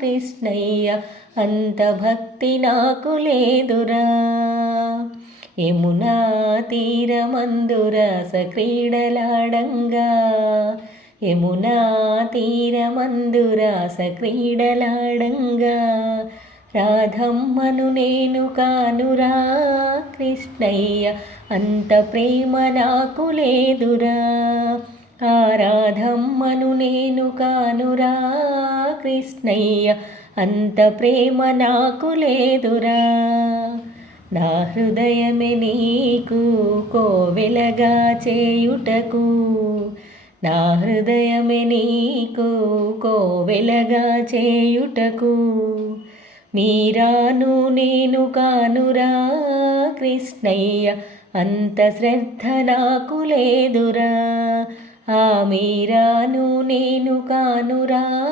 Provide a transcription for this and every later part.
కృష్ణయ్య అంత భక్తి నాకు లేదురా. యమునా తీరమందురస క్రీడలాడంగా యమునా తీరమందురస క్రీడలాడంగా రాధమ్మను నేను కానురా కృష్ణయ్య అంత ప్రేమ నాకు లేదురా. ఆ నేను కానురా కృష్ణయ్య అంత ప్రేమ నాకు లేదురా. నా హృదయమే నీకు కోవెలగా చేయుటకు నా హృదయమే నీకు కోవెలగా చేయుటకు. మీరాను నేను కానురా కృష్ణయ్య అంత శ్రద్ధ నాకు లేదురా. మీరాను నేను కానురా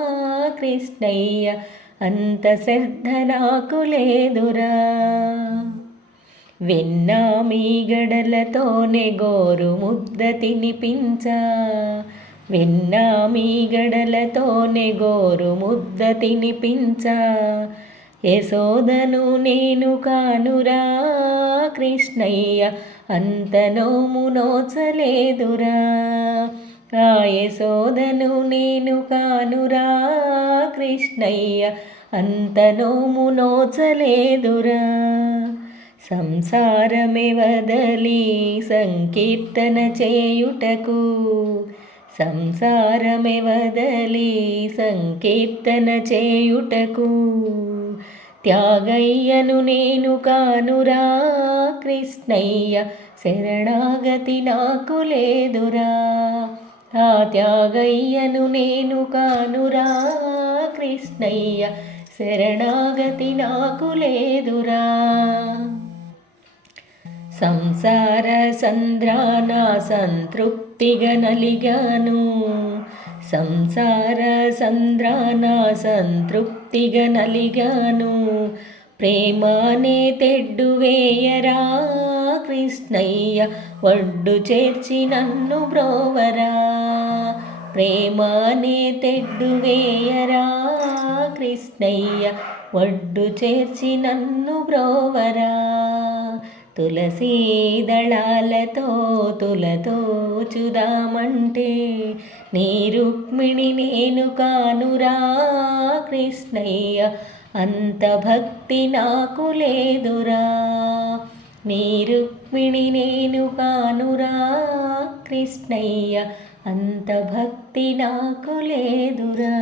కృష్ణయ్య అంత శ్రద్ధ నాకు లేదురా. వెన్నా మీ గడలతోనే గోరు ముద్ద తినిపించా. వెన్నా మీ గడలతోనే గోరు ముద్ద తినిపించా. యశోదను నేను కానురా కృష్ణయ్య అంత నోము నోచలేదురా. ఆ నేను కానురా కృష్ణయ్య అంత నోము నోచలేదురా సంసారమే వదలి సంకీర్తన చేయుటకు సంసారమే వదలి సంకీర్తన చేయుటకు త్యాగయ్యను నేను కానురా కృష్ణయ్య శరణాగతి నాకు లేదురా. ఆ త్యాగయ్యను నేను కానురా కృష్ణయ్య శరణాగతి నాకు లేదురా. సంసార సంద్రాన సంతృప్తిగా నలిగాను సంసార సంద్రాన సంతృప్తిగా నలిగాను ప్రేమానే తెడ్డు వేయరా. కృష్ణయ్య వడ్డు చేర్చి నన్ను బ్రోవరా ప్రేమానే తెడ్డు వేయరా. కృష్ణయ్య వడ్డు చేర్చి నన్ను బ్రోవరా తులసీ దళాలతో తులతో చుదామంటే నీ రుక్మిణి నేను కానురా. కృష్ణయ్య అంత భక్తి నాకు లేదురా. నీ రుక్మిణి నేను కానురా కృష్ణయ్య అంత భక్తి నాకు లేదురా.